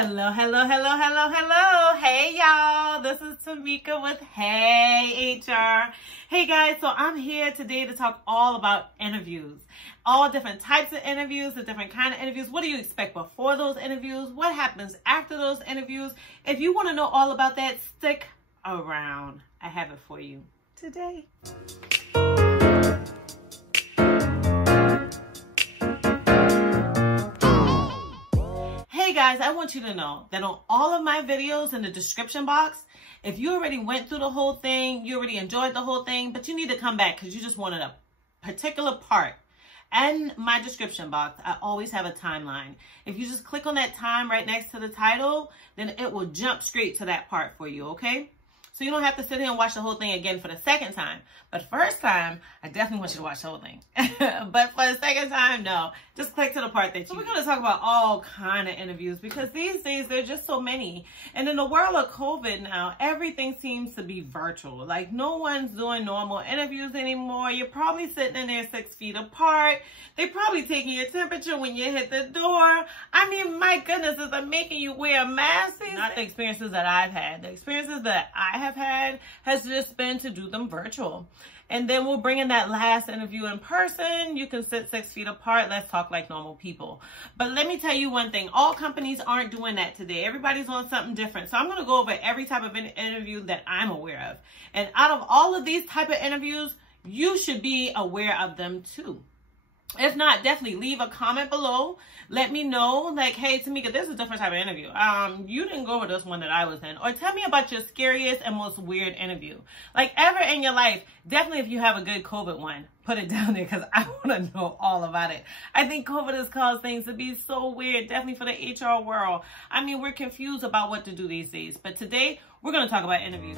Hello, hello, hello, hello, hello. Hey, y'all. This is Tamika with Hey HR. Hey, guys. So I'm here today to talk all about interviews. All different types of interviews, the different kind of interviews. What do you expect before those interviews? What happens after those interviews? If you want to know all about that, stick around. I have it for you today. Hey guys, I want you to know that on all of my videos in the description box, if you already went through the whole thing, you already enjoyed the whole thing, but you need to come back because you just wanted a particular part. And my description box, I always have a timeline. If you just click on that time right next to the title, then it will jump straight to that part for you, okay? So you don't have to sit here and watch the whole thing again for the second time. But first time, I definitely want you to watch the whole thing. But for the second time, no. Just click to the part that you... So we're going to talk about all kind of interviews because these days, there are just so many. And in the world of COVID now, everything seems to be virtual. Like, no one's doing normal interviews anymore. You're probably sitting in there 6 feet apart. They're probably taking your temperature when you hit the door. I mean, my goodness, is it making you wear a mask? Not the experiences that I've had. The experiences that I have had has just been to do them virtual. And then we'll bring in that last interview in person. You can sit 6 feet apart. Let's talk like normal people. But let me tell you one thing. All companies aren't doing that today. Everybody's on something different. So I'm going to go over every type of interview that I'm aware of. And out of all of these type of interviews, you should be aware of them too. If not, definitely leave a comment below. Let me know, like, hey, Tamika, this is a different type of interview. You didn't go over this one that I was in. Or tell me about your scariest and most weird interview. Like, ever in your life, definitely if you have a good COVID one, put it down there because I want to know all about it. I think COVID has caused things to be so weird, definitely for the HR world. I mean, we're confused about what to do these days. But today, we're going to talk about interviews.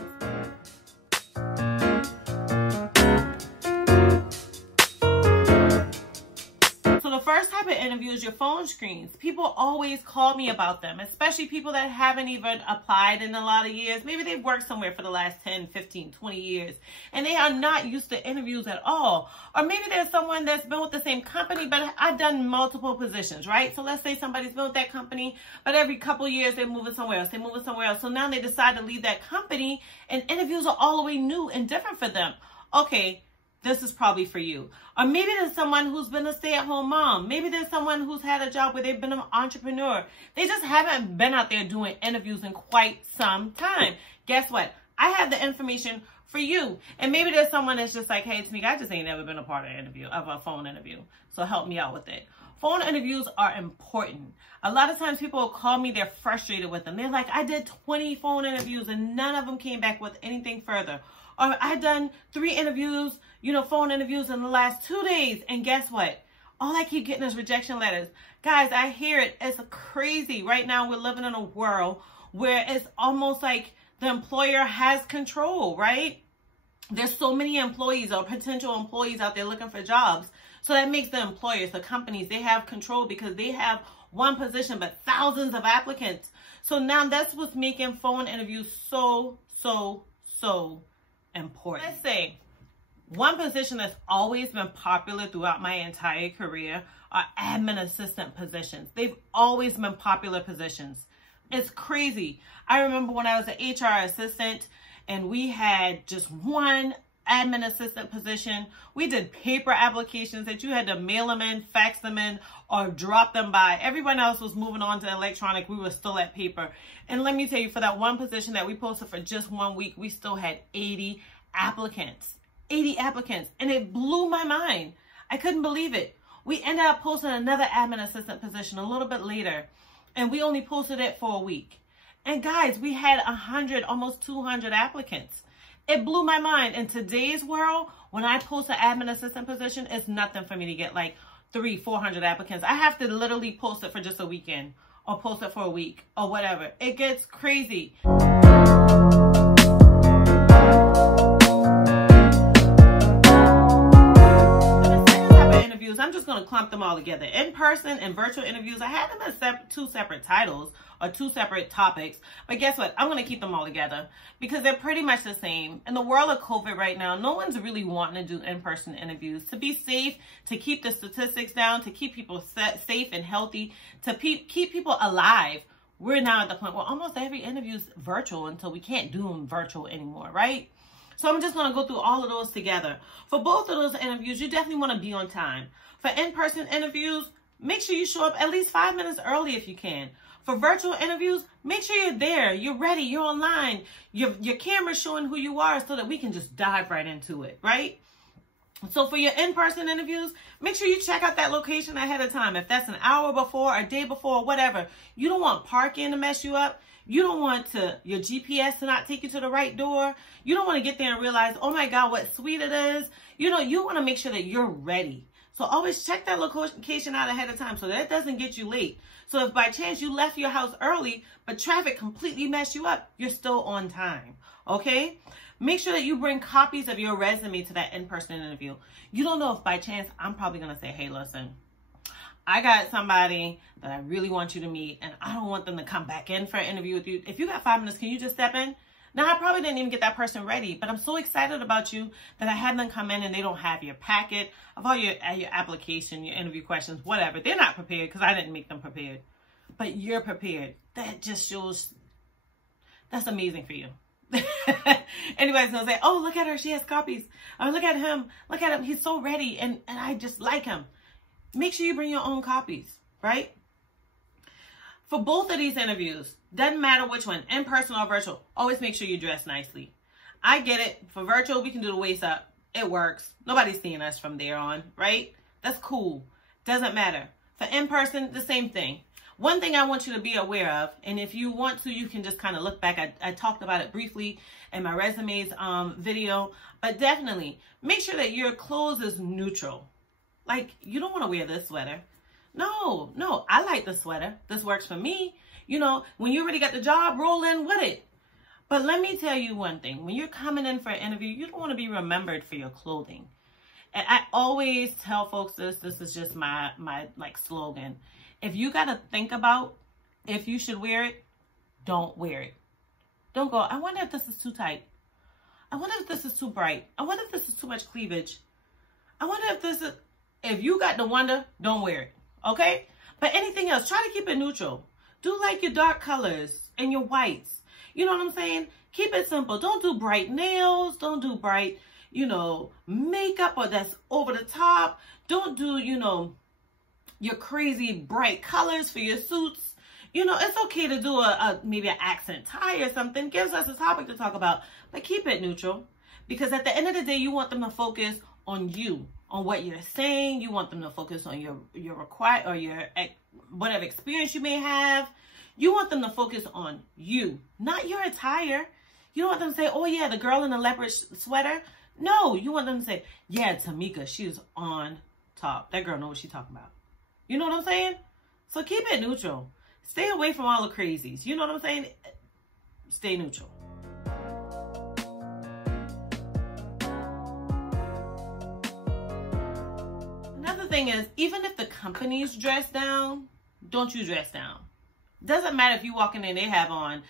The first type of interview is your phone screens. People always call me about them, especially people that haven't even applied in a lot of years. Maybe they've worked somewhere for the last 10, 15, 20 years, and they are not used to interviews at all. Or maybe there's someone that's been with the same company, but I've done multiple positions, right? So let's say somebody's been with that company, but every couple of years they're moving somewhere else. They're moving somewhere else. So now they decide to leave that company, and interviews are all the way new and different for them. Okay. This is probably for you. Or maybe there's someone who's been a stay-at-home mom. Maybe there's someone who's had a job where they've been an entrepreneur. They just haven't been out there doing interviews in quite some time. Guess what? I have the information for you. And maybe there's someone that's just like, hey, Tamika, I just ain't never been a part of an interview, of a phone interview. So help me out with it. Phone interviews are important. A lot of times people will call me, they're frustrated with them. They're like, I did 20 phone interviews and none of them came back with anything further. Or I've done 3 interviews, phone interviews in the last 2 days. And guess what? All I keep getting is rejection letters. Guys, I hear it. It's crazy. Right now, we're living in a world where it's almost like the employer has control, right? There's so many employees or potential employees out there looking for jobs. So that makes the employers, the companies, they have control because they have one position, but thousands of applicants. So now that's what's making phone interviews so important. Let's say one position that's always been popular throughout my entire career are admin assistant positions. They've always been popular positions. It's crazy. I remember when I was an HR assistant and we had just one admin assistant position. We did paper applications that you had to mail them in, fax them in, or drop them by. Everyone else was moving on to electronic. We were still at paper. And let me tell you, for that one position that we posted for just 1 week, we still had 80 applicants. 80 applicants. And it blew my mind. I couldn't believe it. We ended up posting another admin assistant position a little bit later. And we only posted it for a week. And guys, we had 100, almost 200 applicants. It blew my mind. In today's world, when I post an admin assistant position, it's nothing for me to get like 300-400 applicants. I have to literally post it for just a weekend or post it for a week or whatever. It gets crazy. I'm just going to clump them all together. In-person and virtual interviews, I had them as 2 separate titles or 2 separate topics. But guess what? I'm going to keep them all together because they're pretty much the same. In the world of COVID right now, no one's really wanting to do in-person interviews. To be safe, to keep the statistics down, to keep people safe and healthy, to keep people alive. we're now at the point where almost every interview is virtual until we can't do them virtual anymore, right? So I'm just going to go through all of those together. For both of those interviews, you definitely want to be on time. For in-person interviews, make sure you show up at least 5 minutes early if you can. For virtual interviews, make sure you're there, you're ready, you're online, your camera's showing who you are so that we can just dive right into it, right? So for your in-person interviews, make sure you check out that location ahead of time. If that's an hour before, a day before, whatever. You don't want parking to mess you up. You don't want your GPS to not take you to the right door. You don't want to get there and realize, oh my God, what suite it is. You want to make sure that you're ready. So always check that location out ahead of time so that it doesn't get you late. So if by chance you left your house early, but traffic completely messed you up, you're still on time, okay? Make sure that you bring copies of your resume to that in-person interview. You don't know if by chance I'm probably going to say, hey, listen, I got somebody that I really want you to meet, and I don't want them to come back in for an interview with you. If you got 5 minutes, can you just step in? Now, I probably didn't even get that person ready, but I'm so excited about you that I had them come in and they don't have your packet of all your application, your interview questions, whatever. They're not prepared because I didn't make them prepared, but you're prepared. That just shows that's amazing for you. Anybody's gonna say, oh, look at her, she has copies. Or look at him, he's so ready, and I just like him. Make sure you bring your own copies, right? For both of these interviews, doesn't matter which one, in person or virtual, always make sure you dress nicely. I get it. For virtual, we can do the waist up. It works. Nobody's seeing us from there on, right? That's cool. Doesn't matter. For in person, the same thing. One thing I want you to be aware of, and if you want to, you can just kind of look back. I talked about it briefly in my resumes video, but definitely make sure that your clothes is neutral. Like, you don't want to wear this sweater. No, I like the sweater. This works for me. When you already got the job, roll in with it. But let me tell you one thing. When you're coming in for an interview, you don't want to be remembered for your clothing. And I always tell folks this is just my slogan. If you got to think about if you should wear it, don't wear it. Don't go, I wonder if this is too tight. I wonder if this is too bright. I wonder if this is too much cleavage. I wonder if this is, if you got to wonder, don't wear it. Okay? But anything else, try to keep it neutral. Do like your dark colors and your whites. You know what I'm saying? Keep it simple. Don't do bright nails. Don't do bright, makeup or that's over the top. Don't do, your crazy bright colors for your suits. It's okay to do maybe an accent tie or something. Gives us a topic to talk about. But keep it neutral. Because at the end of the day, you want them to focus on you, on what you're saying. You want them to focus on your whatever experience you may have. You want them to focus on you, not your attire. You don't want them to say, oh yeah, the girl in the leopard sweater. No, you want them to say, yeah, Tamika, she was on top. That girl knows what she's talking about. You know what I'm saying? So keep it neutral. Stay away from all the crazies. You know what I'm saying? Stay neutral. Another thing is, even if the company's dressed down, don't you dress down. Doesn't matter if you walk in and they have on,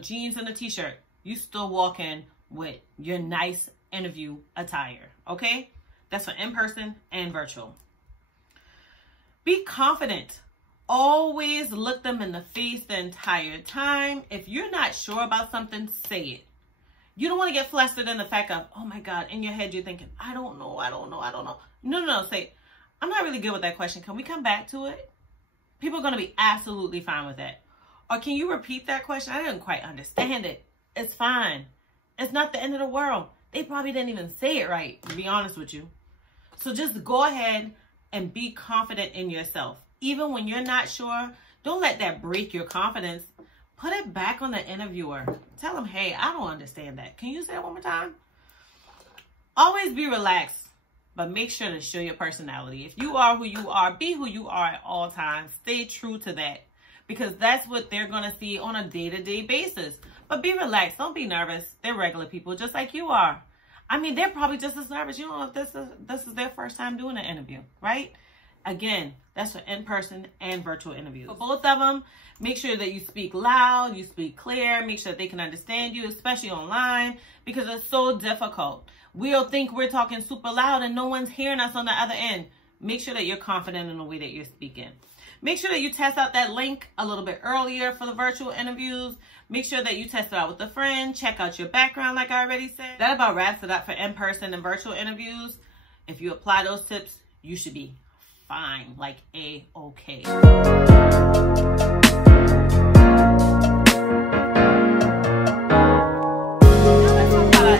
jeans and a t-shirt. You still walk in with your nice interview attire, okay? That's for in-person and virtual. Be confident. Always look them in the face the entire time. If you're not sure about something, say it. You don't want to get flustered in the fact of, oh my God, in your head you're thinking, I don't know. No, say, I'm not really good with that question. Can we come back to it? People are going to be absolutely fine with that. Or can you repeat that question? I didn't quite understand it. It's fine. It's not the end of the world. They probably didn't even say it right, to be honest with you. So just go ahead and be confident in yourself. Even when you're not sure, don't let that break your confidence. Put it back on the interviewer. Tell them, hey, I don't understand that. Can you say it one more time? Always be relaxed. But make sure to show your personality. If you are who you are, be who you are at all times. Stay true to that. Because that's what they're going to see on a day-to-day basis. But be relaxed. Don't be nervous. They're regular people just like you are. I mean, they're probably just as nervous. You don't know if this is their first time doing an interview, right? Again, that's for in-person and virtual interviews. For both of them, make sure that you speak loud, you speak clear, make sure that they can understand you, especially online, because it's so difficult. We'll think we're talking super loud and no one's hearing us on the other end. Make sure that you're confident in the way that you're speaking. Make sure that you test out that link a little bit earlier for the virtual interviews. Make sure that you test it out with a friend. Check out your background like I already said. That about wraps it up for in-person and virtual interviews. If you apply those tips, you should be fine, like A-okay.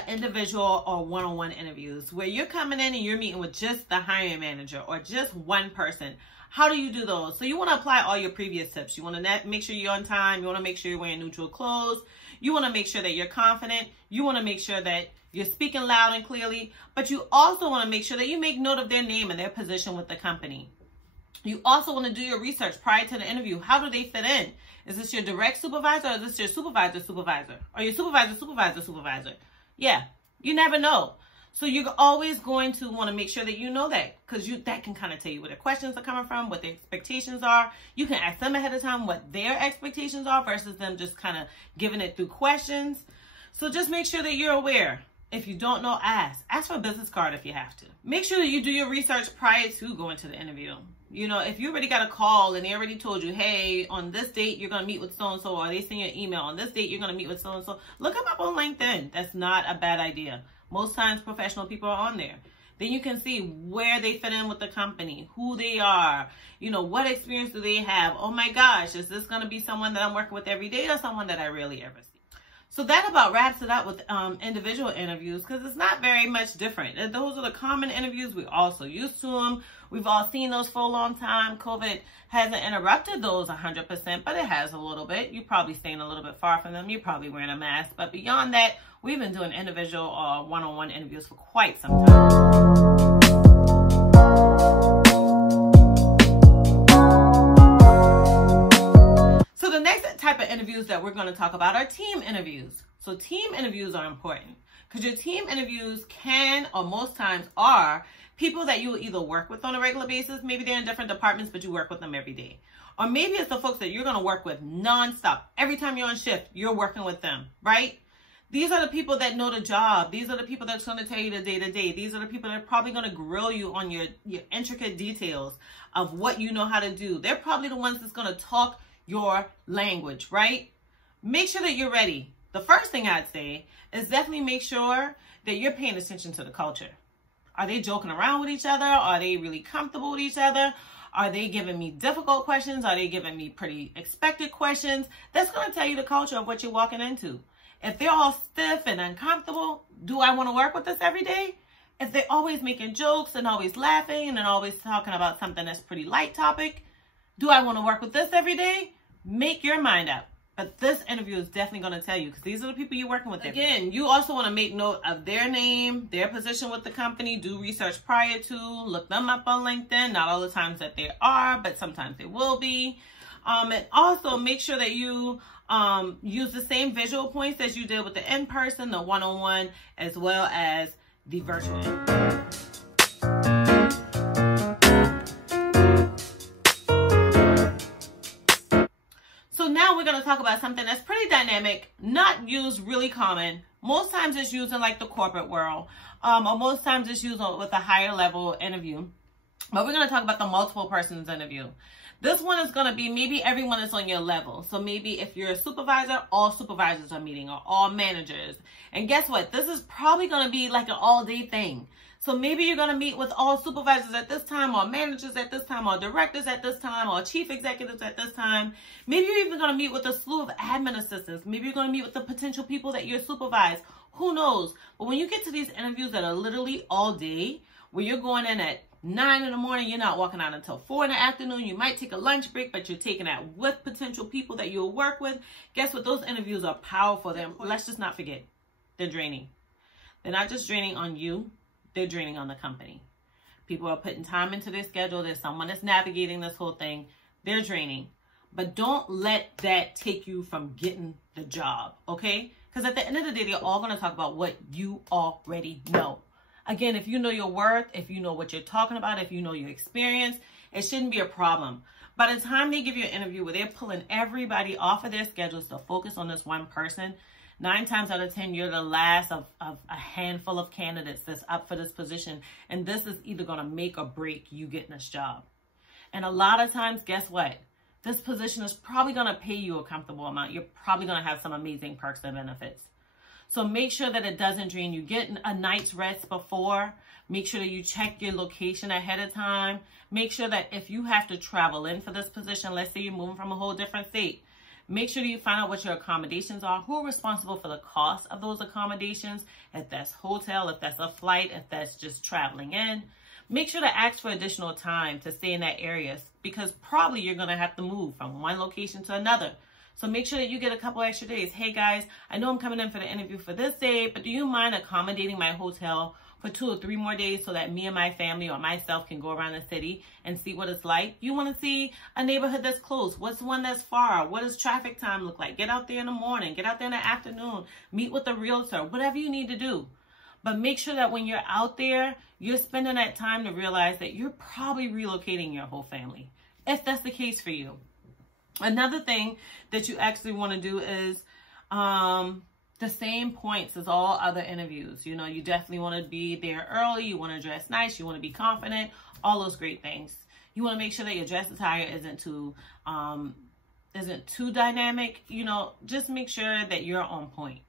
Individual or one-on-one interviews where you're coming in and you're meeting with just the hiring manager or just one person. How do you do those? So you want to apply all your previous tips. You want to make sure you're on time. You want to make sure you're wearing neutral clothes. You want to make sure that you're confident. You want to make sure that you're speaking loud and clearly, but you also want to make sure that you make note of their name and their position with the company. You also want to do your research prior to the interview. How do they fit in? Is this your direct supervisor or is this your supervisor? Or your supervisor? Yeah, you never know. So you're always going to want to make sure that you know that, because that can kind of tell you where the questions are coming from, what the expectations are. You can ask them ahead of time what their expectations are versus them just kind of giving it through questions. So just make sure that you're aware. If you don't know, ask. Ask for a business card if you have to. Make sure that you do your research prior to going to the interview. You know, if you already got a call and they already told you, hey, on this date, you're going to meet with so-and-so, or they send you an email, on this date, you're going to meet with so-and-so, look them up on LinkedIn. That's not a bad idea. Most times, professional people are on there. Then you can see where they fit in with the company, who they are, you know, what experience do they have? Oh my gosh, is this going to be someone that I'm working with every day or someone that I rarely ever see? So that about wraps it up with individual interviews, because it's not very much different. Those are the common interviews. We're also used to them. We've all seen those for a long time. COVID hasn't interrupted those 100%, but it has a little bit. You're probably staying a little bit far from them. You're probably wearing a mask. But beyond that, we've been doing individual or one-on-one interviews for quite some time. Type of interviews that we're going to talk about are team interviews. So team interviews are important because your team interviews can, or most times are, people that you will either work with on a regular basis. Maybe they're in different departments, but you work with them every day. Or maybe it's the folks that you're going to work with nonstop. Every time you're on shift, you're working with them, right? These are the people that know the job. These are the people that's going to tell you the day-to-day. These are the people that are probably going to grill you on your intricate details of what you know how to do. They're probably the ones that's going to talk your language, right? Make sure that you're ready. The first thing I'd say is definitely make sure that you're paying attention to the culture. Are they joking around with each other? Are they really comfortable with each other? Are they giving me difficult questions? Are they giving me pretty expected questions? That's going to tell you the culture of what you're walking into. If they're all stiff and uncomfortable, do I want to work with this every day? If they're always making jokes and always laughing and always talking about something that's pretty light topic, do I want to work with this every day? Make your mind up. But this interview is definitely going to tell you, because these are the people you're working with. Again, you also want to make note of their name, their position with the company. Do research prior to. Look them up on LinkedIn. Not all the times that they are, but sometimes they will be. And also make sure that you use the same visual points as you did with the in-person, the one-on-one, as well as the virtual. So now we're going to talk about something that's pretty dynamic, not used really common. Most times it's used in like the corporate world, or most times it's used with a higher level interview. But we're going to talk about the multiple persons interview. This one is going to be maybe everyone is on your level. So maybe if you're a supervisor, all supervisors are meeting, or all managers. And guess what? This is probably going to be like an all-day thing. So maybe you're going to meet with all supervisors at this time, or managers at this time, or directors at this time, or chief executives at this time. Maybe you're even going to meet with a slew of admin assistants. Maybe you're going to meet with the potential people that you're supervise. Who knows? But when you get to these interviews that are literally all day, where you're going in at 9 in the morning, you're not walking out until 4 in the afternoon. You might take a lunch break, but you're taking that with potential people that you'll work with. Guess what? Those interviews are powerful. Let's just not forget, they're draining. They're not just draining on you. They're draining on the company. People are putting time into their schedule. There's someone that's navigating this whole thing. They're draining. But don't let that take you from getting the job, okay? Because at the end of the day, they're all going to talk about what you already know. Again, if you know your worth, if you know what you're talking about, if you know your experience, it shouldn't be a problem. By the time they give you an interview where they're pulling everybody off of their schedules to focus on this one person, 9 times out of 10, you're the last of a handful of candidates that's up for this position. And this is either going to make or break you getting this job. And a lot of times, guess what? This position is probably going to pay you a comfortable amount. You're probably going to have some amazing perks and benefits. So make sure that it doesn't drain you. Get a night's rest before. Make sure that you check your location ahead of time. Make sure that if you have to travel in for this position, let's say you're moving from a whole different state, make sure that you find out what your accommodations are, who are responsible for the cost of those accommodations, if that's hotel, if that's a flight, if that's just traveling in. Make sure to ask for additional time to stay in that area because probably you're going to have to move from one location to another. So make sure that you get a couple extra days. Hey guys, I know I'm coming in for the interview for this day, but do you mind accommodating my hotel for 2 or 3 more days so that me and my family or myself can go around the city and see what it's like? You want to see a neighborhood that's close. What's the one that's far? What does traffic time look like? Get out there in the morning. Get out there in the afternoon. Meet with a realtor. Whatever you need to do. But make sure that when you're out there, you're spending that time to realize that you're probably relocating your whole family, if that's the case for you. Another thing that you actually want to do is the same points as all other interviews. You know, you definitely want to be there early. You want to dress nice. You want to be confident. All those great things. You want to make sure that your dress attire isn't too dynamic. You know, just make sure that you're on point.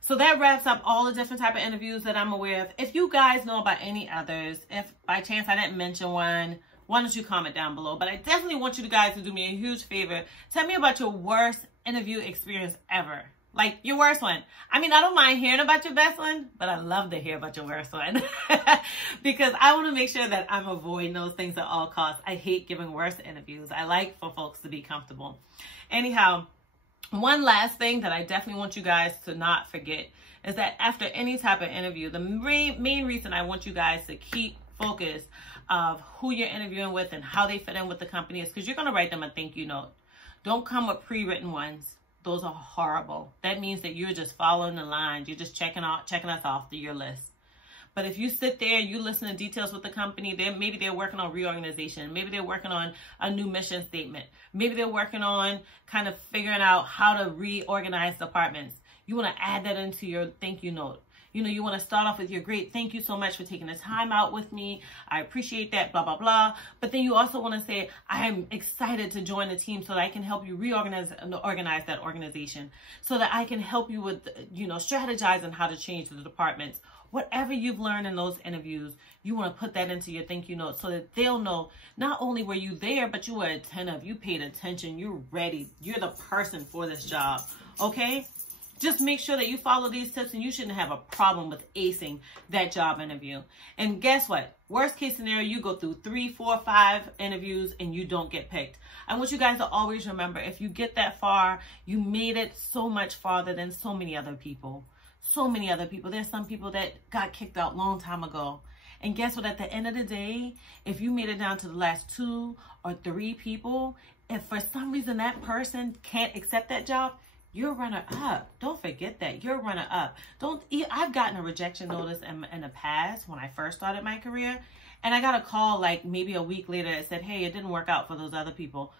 So that wraps up all the different type of interviews that I'm aware of. If you guys know about any others, if by chance I didn't mention one, why don't you comment down below? But I definitely want you guys to do me a huge favor. Tell me about your worst interview experience ever. Like your worst one. I mean, I don't mind hearing about your best one, but I love to hear about your worst one. Because I want to make sure that I'm avoiding those things at all costs. I hate giving worst interviews. I like for folks to be comfortable. Anyhow, one last thing that I definitely want you guys to not forget is that after any type of interview, the main reason I want you guys to keep focused of who you're interviewing with and how they fit in with the company is because you're going to write them a thank you note. Don't come with pre-written ones. Those are horrible. That means that you're just following the lines. You're just checking us off to your list. But if you sit there, you listen to details with the company, maybe they're working on reorganization. Maybe they're working on a new mission statement. Maybe they're working on kind of figuring out how to reorganize departments. You want to add that into your thank you note. You know, you want to start off with your great, thank you so much for taking the time out with me. I appreciate that, blah, blah, blah. But then you also want to say, I'm excited to join the team so that I can help you organize that organization, so that I can help you with, you know, strategizing how to change the departments. Whatever you've learned in those interviews, you want to put that into your thank you note so that they'll know not only were you there, but you were attentive, you paid attention, you're ready, you're the person for this job, okay? Just make sure that you follow these tips and you shouldn't have a problem with acing that job interview. And guess what? Worst case scenario, you go through 3, 4, 5 interviews and you don't get picked. I want you guys to always remember, if you get that far, you made it so much farther than so many other people. So many other people. There's some people that got kicked out a long time ago. And guess what? At the end of the day, if you made it down to the last 2 or 3 people, if for some reason that person can't accept that job, you're runner up. Don't forget that. You're runner up. I've gotten a rejection notice in the past when I first started my career. And I got a call like maybe a week later that said, hey, it didn't work out for those other people.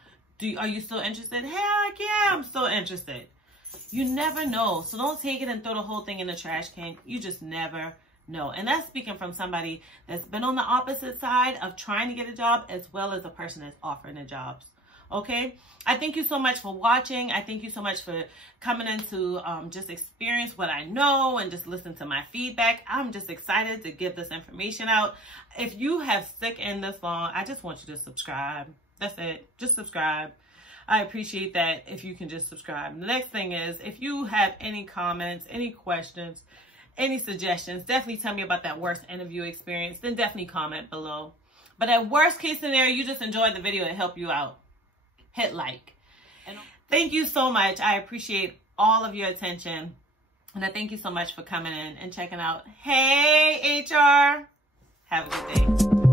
Are you still interested? Heck yeah, I'm still interested. You never know. So don't take it and throw the whole thing in the trash can. You just never know. And that's speaking from somebody that's been on the opposite side of trying to get a job as well as a person that's offering the jobs. Okay, I thank you so much for watching. I thank you so much for coming in to just experience what I know and just listen to my feedback. I'm just excited to give this information out. If you have stuck in this long, I just want you to subscribe. That's it. Just subscribe. I appreciate that if you can just subscribe. The next thing is, if you have any comments, any questions, any suggestions, definitely tell me about that worst interview experience. Then definitely comment below. But at worst case scenario, you just enjoyed the video and help you out. Hit like. And thank you so much. I appreciate all of your attention. And I thank you so much for coming in and checking out. Hey, HR. Have a good day.